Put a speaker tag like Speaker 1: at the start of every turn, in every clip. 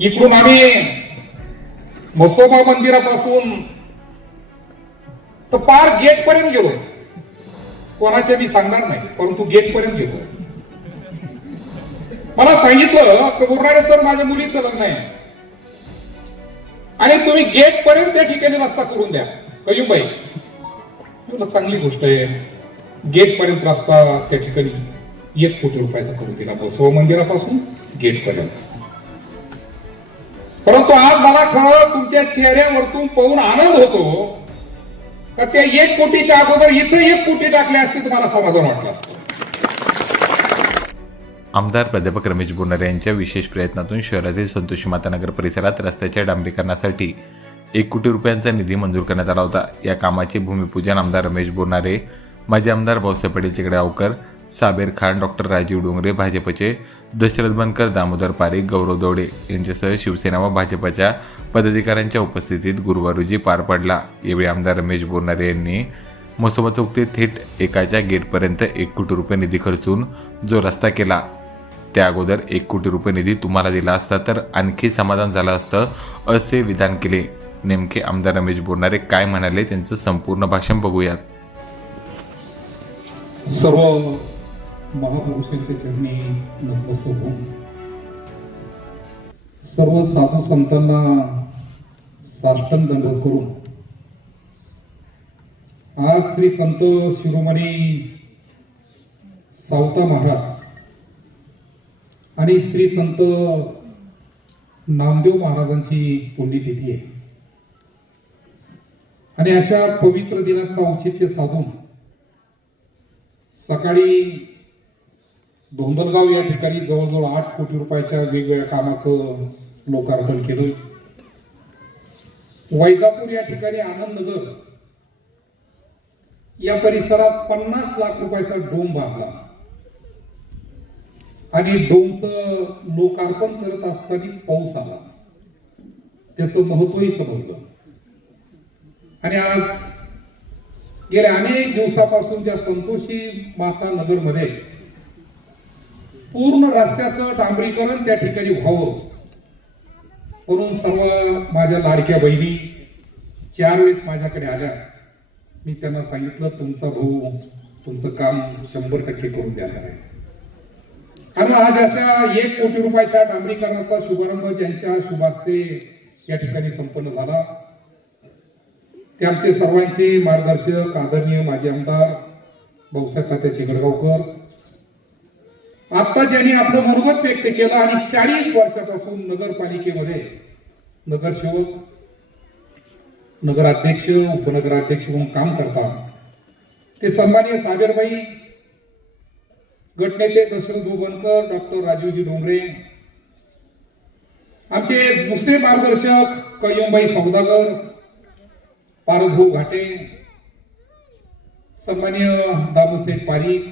Speaker 1: इकडून आम्ही म्हसोबा मंदिरापासून तर पार गेट पर्यंत गेलो. कोणाचे मी सांगणार नाही परंतु गेट पर्यंत गेलो. मला सांगितलं की बोलणारे सर माझ्या मुलीचं लग्न आहे. आणि तुम्ही गेट पर्यंत त्या ठिकाणी रस्ता करून द्या. कयुबाई तुला चांगली गोष्ट आहे. गेट पर्यंत रस्ता त्या ठिकाणी एक कोटी रुपयाचा करून दिला. बसव मंदिरापासून गेट पर्यंत. परंतु आज मला खरं तुमच्या चेहऱ्यावरतून पाहून आनंद होतो. का त्या एक कोटीच्या अगोदर इथं एक कोटी टाकले असते तुम्हाला समाधान वाटलं असतं.
Speaker 2: आमदार प्राध्यापक रमेश बोनारे यांच्या विशेष प्रयत्नातून शहरातील संतोषी मातानगर परिसरात रस्त्याच्या डांबरीकरणासाठी एक कोटी रुपयांचा निधी मंजूर करण्यात आला होता. या कामाचे भूमिपूजन आमदार रमेश बोनारे माजी आमदार भाऊसाहेब पाटील चिकडावकर साबेर खान डॉक्टर राजीव डोंगरे भाजपचे दशरथ बनकर दामोदर पारिक गौरव दौडे यांच्यासह शिवसेना व भाजपच्या पदाधिकाऱ्यांच्या उपस्थितीत गुरुवार रोजी पार पडला. यावेळी आमदार रमेश बोरणारे यांनी मसोबा चौक ते थेट एकाच्या गेटपर्यंत एक कोटी रुपये निधी खर्चून जो रस्ता केला. त्या अगोदर एक कोटी रुपये निधी तुम्हाला दिला असता तर आणखी समाधान झालं असतं असे विधान केले. नेमके आमदार रमेश बोरणारे काय म्हणाले त्यांचं संपूर्ण भाषण बघूयात.
Speaker 1: सर्व महापुरुषांच्या चरणी नतमस्तक होऊन सर्व साधू संतांना साष्टम दंडवत करून. आज श्री संत शिरोमणी सावता महाराज आणि श्री संत नामदेव महाराजांची पुण्यतिथी आहे. आणि अशा पवित्र दिनाचं औचित्य साधून सकाळी धोंदलगाव या ठिकाणी जवळजवळ आठ कोटी रुपयाच्या वेगवेगळ्या कामाचं लोकार्पण केलं वैजापूर या ठिकाणी आनंदनगर या परिसरात पन्नास लाख रुपयाचा डोम बांधला. आणि डोमचं लोकार्पण करत असतानाच पाऊस आला. त्याचं महत्वही समजलं. आणि आज गेल्या अनेक दिवसापासून त्या संतोषी माता नगरमध्ये पूर्ण रस्त्याचं डांबरीकरण त्या ठिकाणी व्हावं. म्हणून सर्व माझ्या लाडक्या बहिणी चार वेळेस माझ्याकडे आल्या. मी त्यांना सांगितलं तुमचा भाऊ तुमचं काम शंभर टक्के करून द्यायला आहे. आणि आज अशा एक कोटी रुपयाच्या डांबरीकरणाचा शुभारंभ ज्यांच्या शुभास्ते या ठिकाणी संपन्न झाला. ते आमचे सर्वांचे मार्गदर्शक आदरणीय माजी आमदार भाऊसाहेब तात्या चिगडगावकर आता ज्यांनी आपलं मनोगत व्यक्त केलं आणि चाळीस वर्षापासून नगरपालिकेमध्ये नगरसेवक नगराध्यक्ष उपनगराध्यक्ष म्हणून काम करतात. ते सन्माननीय सागरबाई गटनेते दशरथ भोगनकर डॉक्टर राजीवजी डोंगरे आमचे दुसरे मार्गदर्शक कयमबाई सौदागर पारसभाऊ घाटे सन्मान्य दामोसेठ पारीख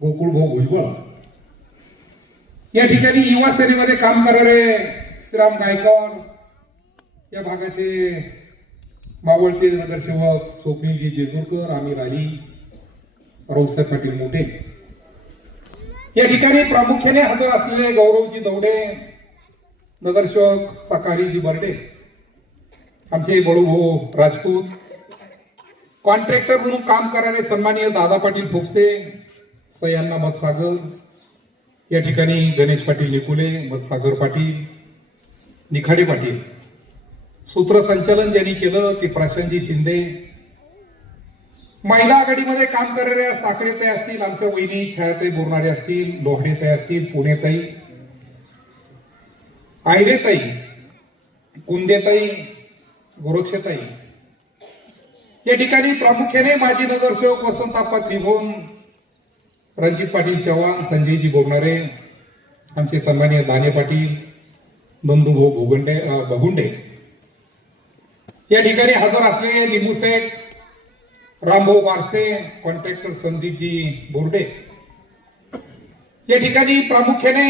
Speaker 1: गोकुळभाऊ भुजबळ या ठिकाणी युवा सेनेमध्ये काम करणारे श्रीराम गायकवाड या भागाचे मावळते नगरसेवक स्वप्नीलजी जेजूरकर आमिर अली रावसाहेब पाटील मोठे. या ठिकाणी प्रामुख्याने हजर असलेले गौरवजी दौडे नगरसेवक सकाळीजी बर्डे आमचे बळूभाऊ राजपूत कॉन्ट्रॅक्टर म्हणून काम करणारे सन्माननीय दादा पाटील फुपसे सयांना मधसागर या ठिकाणी गणेश पाटील निकुले मधसागर पाटील निखाडे पाटील. सूत्रसंचालन ज्यांनी केलं ते प्रशांतजी शिंदे. महिला आघाडीमध्ये काम करणाऱ्या साखरेताई असतील आमच्या वहिनी छायाताई बोलणारे असतील लोहडेताई असतील पुणेताई आयडेताई कुंदेताई गोरक्षताई या ठिकाणी प्रामुख्याने माजी नगरसेवक वसंताप्पा त्रिभुवन रणजित पाटील चव्हाण संजयजी बोगणारे आमचे सन्मान्य दाने पाटील नंदूभाऊ भोगुंडे अं, भगुंडे या ठिकाणी हजर असलेले लिंबूसेठ रामभाऊ वारसे कॉन्ट्रॅक्टर संदीपजी बोर्डे. या ठिकाणी प्रामुख्याने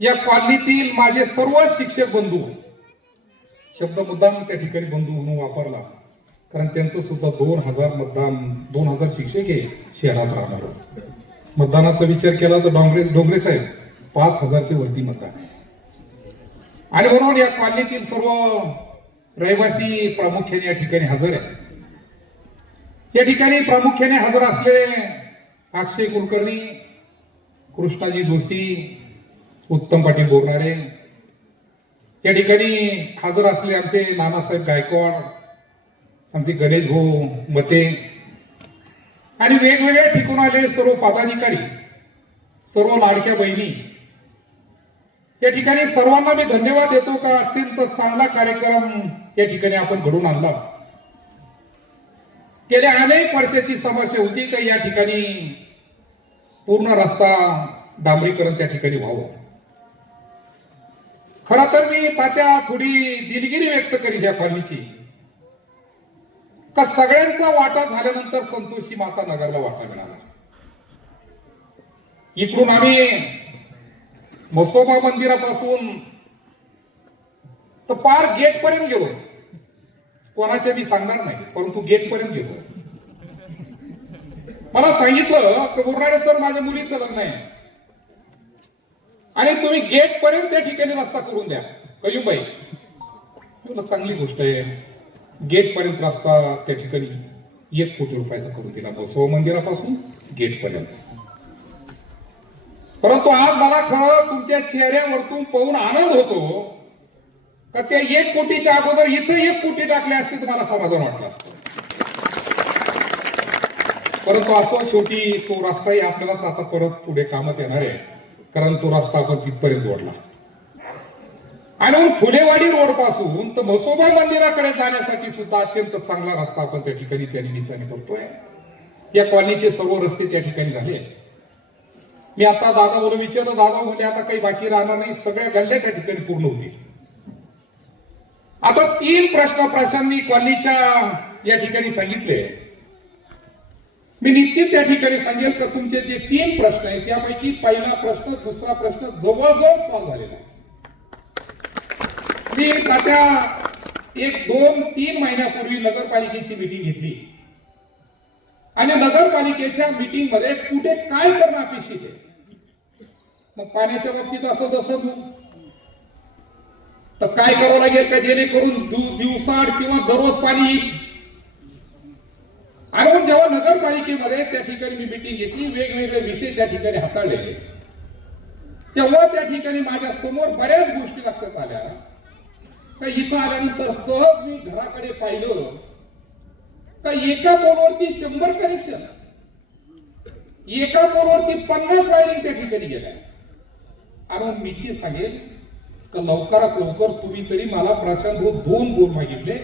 Speaker 1: या कॉलनीतील माझे सर्व शिक्षक बंधू शब्द मुद्दाम त्या ठिकाणी बंधू म्हणून वापरला. कारण त्यांचं सुद्धा दोन हजार मतदान दोन हजार शिक्षक आहे शहरात राहणार मतदानाचा विचार केला तर डोंगरे डोंगरे साहेब पाच हजारचे वरती मतदान. आणि म्हणून या कॉलनीतील सर्व रहिवासी प्रामुख्याने या ठिकाणी हजर आहे या ठिकाणी प्रामुख्याने हजर असले अक्षय कुलकर्णी कृष्णाजी जोशी उत्तम पाटील बोरणारे. या ठिकाणी हजर असले आमचे नानासाहेब गायकवाड आमचे गणेश भाऊ मते. आणि वेगवेगळ्या ठिकून आलेले सर्व पदाधिकारी सर्व लाडक्या बहिणी. या ठिकाणी सर्वांना मी धन्यवाद देतो का? अत्यंत चांगला कार्यक्रम या ठिकाणी आपण घडून आणला. गेल्या अनेक वर्षाची समस्या होती का या ठिकाणी? पूर्ण रस्ता डांबरीकरण त्या ठिकाणी व्हावं. खर तर मी तात्या थोडी दिलगिरी व्यक्त करील या कॉलनीची का सगळ्यांचा वाटा झाल्यानंतर संतोषी माता नगरला वाटा मिळाला. इकडून आम्ही मसोबा मंदिरापासून तर पार गेट पर्यंत गेलो. कोणाच्या मी सांगणार नाही परंतु गेट पर्यंत गेलो. मला सांगितलं की बोलणारे सर माझ्या मुलीचं लग्न आहे. आणि तुम्ही गेट पर्यंत त्या ठिकाणी रस्ता करून द्या. कयुबाई तुला चांगली गोष्ट आहे. गेटपर्यंत रस्ता त्या ठिकाणी एक कोटी रुपयाचा करून दिला. बसव मंदिरापासून गेट पर्यंत परंतु आज मला खरं तुमच्या चेहऱ्यावरतून पाहून आनंद होतो का त्या एक कोटीच्या अगोदर इथं एक कोटी टाकले असते तर मला समाधान वाटलं असतं. परंतु असं शेवटी तो रस्ताही आपल्यालाच आता परत पुढे कामात येणार आहे. कारण तो रस्ता आपण तिथपर्यंत जोडला. आणि मग फुलेवाडी रोडपासून तर म्हसोबा मंदिराकडे जाण्यासाठी सुद्धा अत्यंत चांगला रस्ता आपण त्या ठिकाणी त्या निमित्ताने करतोय या कॉलनीचे सर्व रस्ते त्या ठिकाणी झाले मी आता दादा बोलून विचारलं दादा म्हणजे आता काही बाकी राहणार नाही सगळ्या गल्ल्या त्या ठिकाणी पूर्ण होतील. आता तीन प्रश्न प्रशांनी कॉलनीच्या या ठिकाणी सांगितले. मी निश्चित त्या ठिकाणी सांगेल का तुमचे जे तीन प्रश्न आहेत त्यापैकी पहिला प्रश्न दुसरा प्रश्न जवळजवळ सॉल्व्ह झालेला आहे. मी आता एक दोन तीन महिन्यापूर्वी नगरपालिकेची मीटिंग घेतली. आणि नगरपालिकेच्या मीटिंगमध्ये कुठे काय करणं अपेक्षित आहे? मग पाण्याच्या बाबतीत असं तसं तर काय करावं लागेल का जेणेकरून दिवसाड दिवसाआड किंवा दररोज पाणी येईल? आणि जेव्हा नगरपालिकेमध्ये त्या ठिकाणी मी मिटिंग घेतली वेगवेगळे विषय त्या ठिकाणी हाताळलेले. तेव्हा त्या ठिकाणी माझ्यासमोर बऱ्याच गोष्टी लक्षात आल्या. का इथं आल्यानंतर सहज मी घराकडे पाहिलं. का एका फोनवरती शंभर कनेक्शन एका फोनवरती पन्नास वायरिंग त्या ठिकाणी गेल्या. आणि मीची मी सांगेल का लवकरात लवकर तुम्ही तरी मला प्रशांत भाऊ दोन बोल मागितले.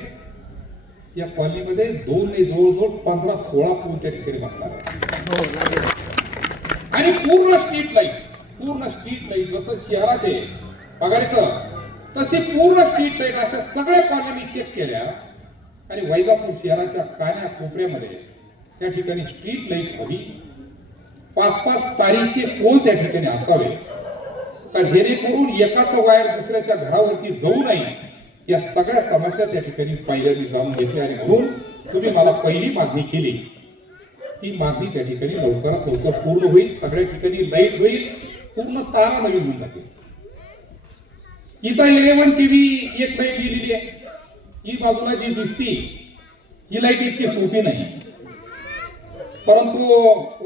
Speaker 1: या कॉलनीमध्ये दोन नाही जवळजवळ पंधरा सोळा पूल त्या ठिकाणी बसणार आणि पूर्ण स्ट्रीट लाइट पूर्ण स्ट्रीट लाइट जसं शहरात आहे. बघायचं तसे पूर्ण स्ट्रीट लाइट अशा सगळ्या कॉलनी मी चेक केल्या. आणि वैजापूर शहराच्या कान्या कोपऱ्यामध्ये त्या ठिकाणी स्ट्रीट लाइट हवी. पाच पाच तारीचे पोल त्या ठिकाणी असावे. का जेणेकरून एकाचा वायर दुसऱ्याच्या घरावरती जाऊ नये. या सगळ्या समस्या त्या ठिकाणी पहिल्या मी जाणून घेतल्या. आणि म्हणून तुम्ही मला पहिली मागणी केली. ती मागणी त्या ठिकाणी लवकरात लवकर पूर्ण होईल. सगळ्या ठिकाणी लाइट होईल. पूर्ण तारा नवीन होऊन जातील. इथं इलेव्हन टीव्ही एक लाइट गेलेली आहे. ही बाजूला जी दिसती ही लाइट इतकी सोपी नाही. परंतु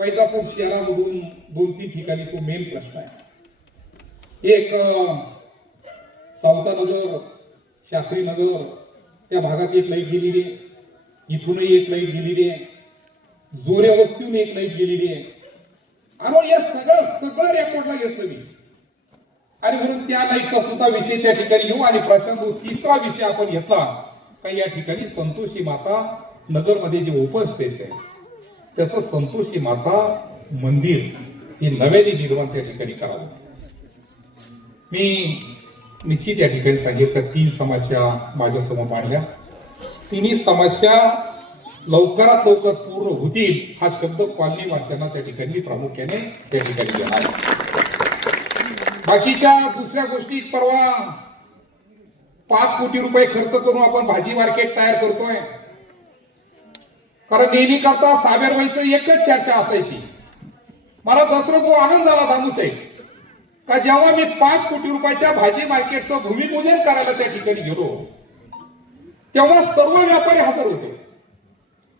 Speaker 1: वैजापूर शहरामधून दोन तीन ठिकाणी तो मेन प्रश्न आहे. एक सावतानगर शास्त्री नगर त्या भागात एक लाइट गेलेली आहे. इथूनही एक लाइट गेलेली आहे. जोऱ्या वस्तीहून एक लाइट गेलेली आहे. आणि या सगळं सगळं रेकॉर्डला घेतलं मी. आणि म्हणून त्या लाईटचा सुद्धा विषय त्या ठिकाणी येऊ आणि प्रशांत तिसरा विषय आपण घेतला का या ठिकाणी संतोषी माता नगरमध्ये जे ओपन स्पेस आहे त्याचं संतोषी माता मंदिर हे नव्याने निर्माण त्या ठिकाणी करावं मी निश्चित या ठिकाणी सांगितलं तीन समस्या माझ्यासमोर मांडल्या तिन्ही समस्या लवकरात लवकर पूर्ण होतील हा शब्द कॉलनी वासियांना त्या ठिकाणी प्रामुख्याने त्या ठिकाणी देणार आहे. बाकीच्या दुसऱ्या गोष्टी परवा पाच कोटी रुपये खर्च करून आपण भाजी मार्केट तयार करतोय. कारण नेहमी करता साबेरबाईच एकच चर्चा असायची. मला दसरं तो आनंद झाला दामूसाहेब का जेव्हा मी पाच कोटी रुपयाच्या भाजी मार्केटचं भूमिपूजन करायला त्या ठिकाणी गेलो तेव्हा सर्व व्यापारी हजर होते.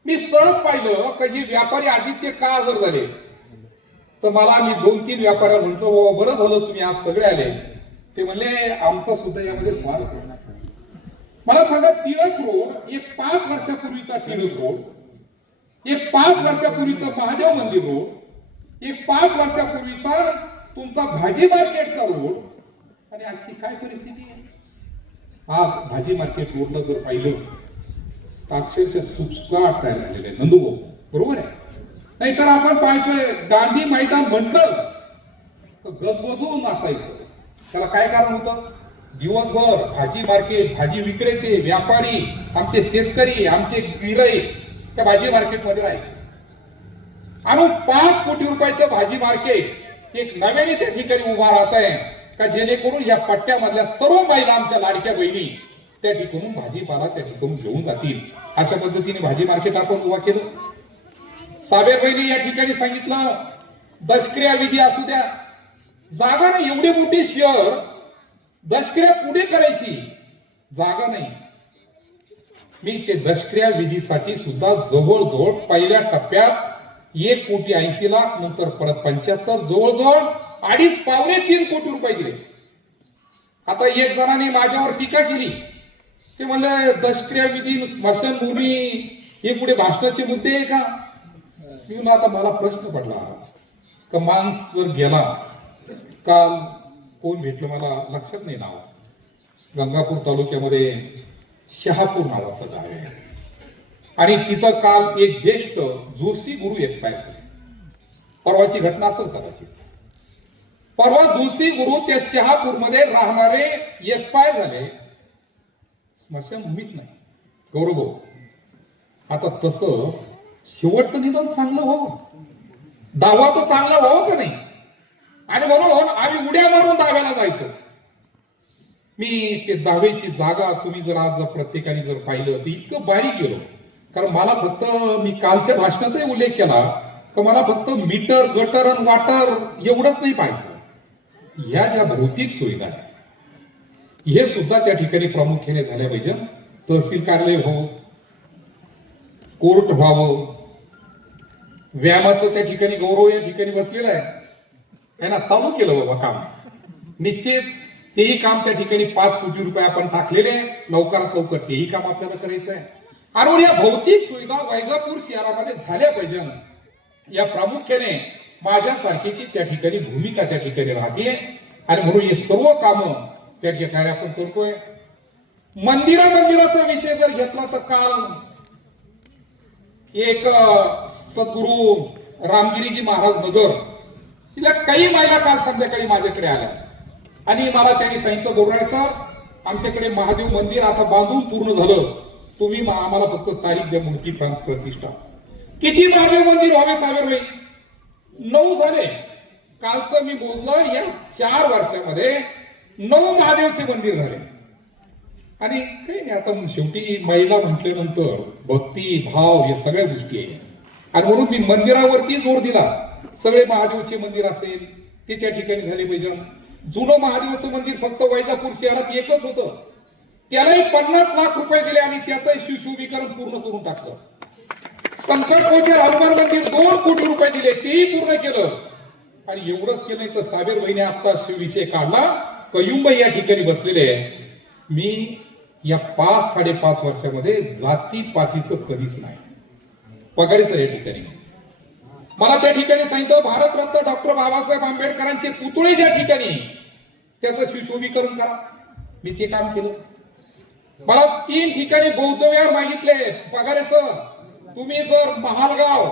Speaker 1: मी सहज पाहिलं का हे व्यापारी आदित्य का हजर झाले? तर मला मी दोन तीन व्यापाऱ्या म्हणतो "बाबा, बरं झालं तुम्ही आज सगळे आले. ते म्हणले आमचा सुद्धा यामध्ये स्वार्थ मला सांगा टिळक रोड एक पाच वर्षापूर्वीचा टिळक रोड एक पाच वर्षापूर्वीचा महादेव मंदिर रोड एक पाच वर्षापूर्वीचा तुमचा भाजी मार्केटचा रोड आणि आजची काय परिस्थिती आहे? आज भाजी मार्केट रोडला जर पाहिलं तर अक्षरशः सुपस्काट तयार झालेलं आहे. नंदुभाऊ बरोबर आहे? नाहीतर आपण पाहायचोय गांधी मैदान म्हटलं तर गजबजून असायचं. त्याला काय कारण होतं? दिवसभर भाजी मार्केट भाजी विक्रेते व्यापारी आमचे शेतकरी आमचे गिराईक त्या भाजी मार्केटमध्ये राहायचे. आणि पाच कोटी रुपयाचं भाजी मार्केट एक नव्याने त्या ठिकाणी उभा राहत आहे का जेणेकरून या पट्ट्यामधल्या सर्व महिला आमच्या लाडक्या बहिणी त्या ठिकाणून भाजीपाला त्या ठिकाणून घेऊन जातील. अशा पद्धतीने भाजी मार्केट आपण उभा केलं. साबेर या ठिकाणी सांगितलं दशक्रिया विधी असू द्या. जागा नाही एवढे मोठे शहर दशक्रिया पुढे करायची? जागा नाही. मी ते दशक्रिया विधीसाठी सुद्धा जवळजवळ पहिल्या टप्प्यात एक कोटी ऐंशी लाख नंतर परत पंच्याहत्तर जवळजवळ अडीच पावणे तीन कोटी रुपये दिले आता एक जणांनी माझ्यावर टीका केली. ते म्हणलं दशक्रिया विधी स्मशानभूमी हे पुढे भाषणाचे मुद्दे आहे का? मी म्हणलं, आता मला प्रश्न पडला का माणस जर गेला काल कोण भेटलं मला लक्षात नाही नाव गंगापूर तालुक्यामध्ये शहापूर नावाचं गाव आहे. आणि तिथं काल एक ज्येष्ठ जोशी गुरु एक्सपायर झाले परवाची घटना असेल कदाचित. परवा जोशी गुरु त्या शहापूरमध्ये राहणारे एक्सपायर झाले. स्मशानभूमीच नाही. गौरव आता तसं शेवटचं निदान चांगलं व्हावं दावा तर चांगला हो व्हावं का नाही? आणि म्हणून हो आम्ही उड्या मारून दाव्याला जायचो. मी ते दावेची जागा तुम्ही जर आज जर प्रत्येकाने जर पाहिलं तर इतकं बारीक गेलो. कारण मला फक्त मी कालच्या भाषणातही उल्लेख केला तर मला फक्त मीटर गटर आणि वाटर एवढंच नाही पाहायचं. ह्या ज्या भौतिक सुविधा आहेत हे सुद्धा त्या ठिकाणी प्रामुख्याने झाल्या पाहिजे तहसील कार्यालय हो कोर्ट व्हावं व्यायामाचं त्या ठिकाणी गौरव या ठिकाणी बसलेला आहे. ना चालू केलं बाबा काम. निश्चित तेही काम त्या ठिकाणी पाच कोटी रुपये आपण टाकलेले आहे. लवकरात लवकर तेही काम आपल्याला करायचं आहे. आणि या भौतिक सुविधा वैजापूर शहरामध्ये झाल्या पाहिजे. या प्रामुख्याने माझ्यासारखीची त्या ठिकाणी भूमिका त्या ठिकाणी राहते आणि म्हणून हे सर्व कामं त्या ठिकाणी आपण करतोय. मंदिरा मंदिराचा विषय जर घेतला तर काल एक सद्गुरु सद्गुरू रामगिरीजी महाराज नगर. तिला काही महिला काल संध्याकाळी माझ्याकडे आल्या आणि मला त्यांनी सांगितलं बोरणार सर आमच्याकडे महादेव मंदिर आता बांधून पूर्ण झालं. तुम्ही आम्हाला फक्त तारीख द्या मूर्ती प्रतिष्ठा. किती महादेव मंदिर व्हावे साहेब नऊ झाले. कालचं मी बोललो या चार वर्षामध्ये नऊ महादेवचे मंदिर झाले. आणि काही नाही आता शेवटी महिला म्हटल्यानंतर भक्ती भाव या सगळ्या गोष्टी आहेत. आणि म्हणून मी मंदिरावरती जोर दिला. सगळे महादेवचे मंदिर असेल ते त्या ठिकाणी झाले पाहिजे. जुनं महादेवचं मंदिर फक्त वैजापूर शहरात एकच होतं. त्यालाही पन्नास लाख रुपये दिले आणि त्याचं शिवशोभीकरण पूर्ण करून टाकलं. संकट मोचर हनुमान मंदिर दोन कोटी रुपये दिले तेही पूर्ण केलं. आणि एवढंच केलं तर साबेर बहिणी आता शिवविषय काढला. कयुंब या ठिकाणी बसलेले आहे मी या पाच साडेपाच वर्षामध्ये जाती पातीचं कधीच नाही. पगारीच या ठिकाणी. मला त्या ठिकाणी सांगितलं भारतरत्न डॉक्टर बाबासाहेब आंबेडकरांचे पुतळे ज्या ठिकाणी त्याचं सुशोभीकरण करा. मी ते काम केलं. मला तीन ठिकाणी बौद्ध विहार मागितले. पगारे सर तुम्ही जर महालगाव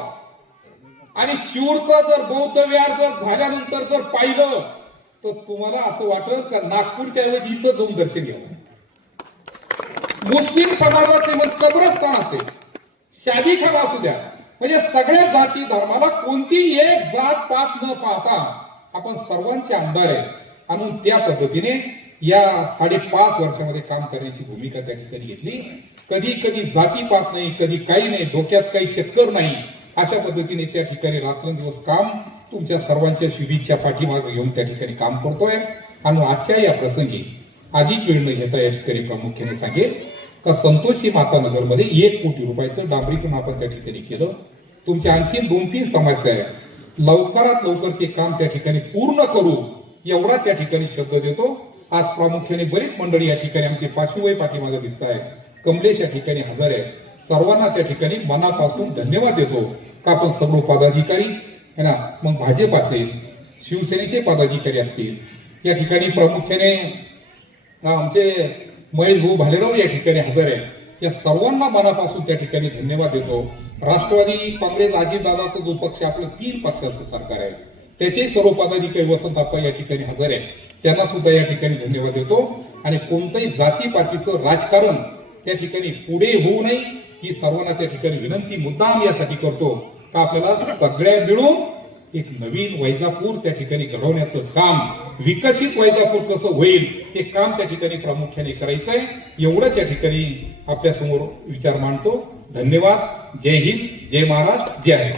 Speaker 1: आणि शिवरचं जर बौद्ध विहार जर झाल्यानंतर जर पाहिलं तर तुम्हाला असं वाटत का नागपूरच्या ऐवजी इथं जाऊन दर्शन घ्यावं? मुस्लिम समाजाचे मग कब्रस्थान असेल. शादीखाना असू द्या. म्हणजे सगळ्या जाती धर्माला कोणतीही एक जात पात न पाहता आपण सर्वांचे आमदार आहे. आणि त्या पद्धतीने या साडेपाच वर्षामध्ये काम करण्याची भूमिका त्या ठिकाणी घेतली. कधी कधी जाती पात नाही कधी काही नाही डोक्यात काही चक्कर नाही अशा पद्धतीने त्या ठिकाणी रात्रंदिवस काम तुमच्या सर्वांच्या शुभेच्छा पाठीमागे घेऊन त्या ठिकाणी काम करतोय. आणि आजच्या या प्रसंगी अधिक वेळ न घेता या ठिकाणी प्रामुख्याने सांगेल. का संतोषी माता नगरमध्ये एक कोटी रुपयाचं डांबरीकरण आपण त्या ठिकाणी केलं. तुमच्या आणखी दोन तीन समस्या आहेत. लवकरात लवकर ते काम त्या ठिकाणी पूर्ण करू एवढाच या ठिकाणी शब्द देतो. आज प्रामुख्याने बरीच मंडळी या ठिकाणी आमचे पाचशे पाठीमागे दिसत आहे कमलेश या ठिकाणी हजर आहे सर्वांना त्या ठिकाणी मनापासून धन्यवाद देतो. का आपण सर्व पदाधिकारी है ना मग भाजप असेल शिवसेनेचे पदाधिकारी असतील या ठिकाणी प्रामुख्याने आमचे महेश भाऊ भालेराव या ठिकाणी हजर आहे या सर्वांना मनापासून त्या ठिकाणी धन्यवाद देतो. राष्ट्रवादी काँग्रेस अजितदादाचा जो पक्ष आपलं तीन पक्षाचं सरकार आहे. त्याचे सर्व पदाधिकारी वसंत आप्पा या ठिकाणी हजर आहे त्यांना सुद्धा या ठिकाणी धन्यवाद देतो. आणि कोणतंही जातीपातीचं राजकारण त्या ठिकाणी पुढे होऊ नये ही सर्वांना त्या ठिकाणी विनंती. मुद्दाम यासाठी करतो का आपल्याला सगळ्या मिळून एक नवीन वैजापूर त्या ठिकाणी घडवण्याचं काम विकसित वैजापूर कसं होईल ते काम त्या ठिकाणी प्रामुख्याने करायचं आहे एवढं त्या ठिकाणी आपल्यासमोर विचार मांडतो. धन्यवाद. जय हिंद. जय महाराष्ट्र. जय हरी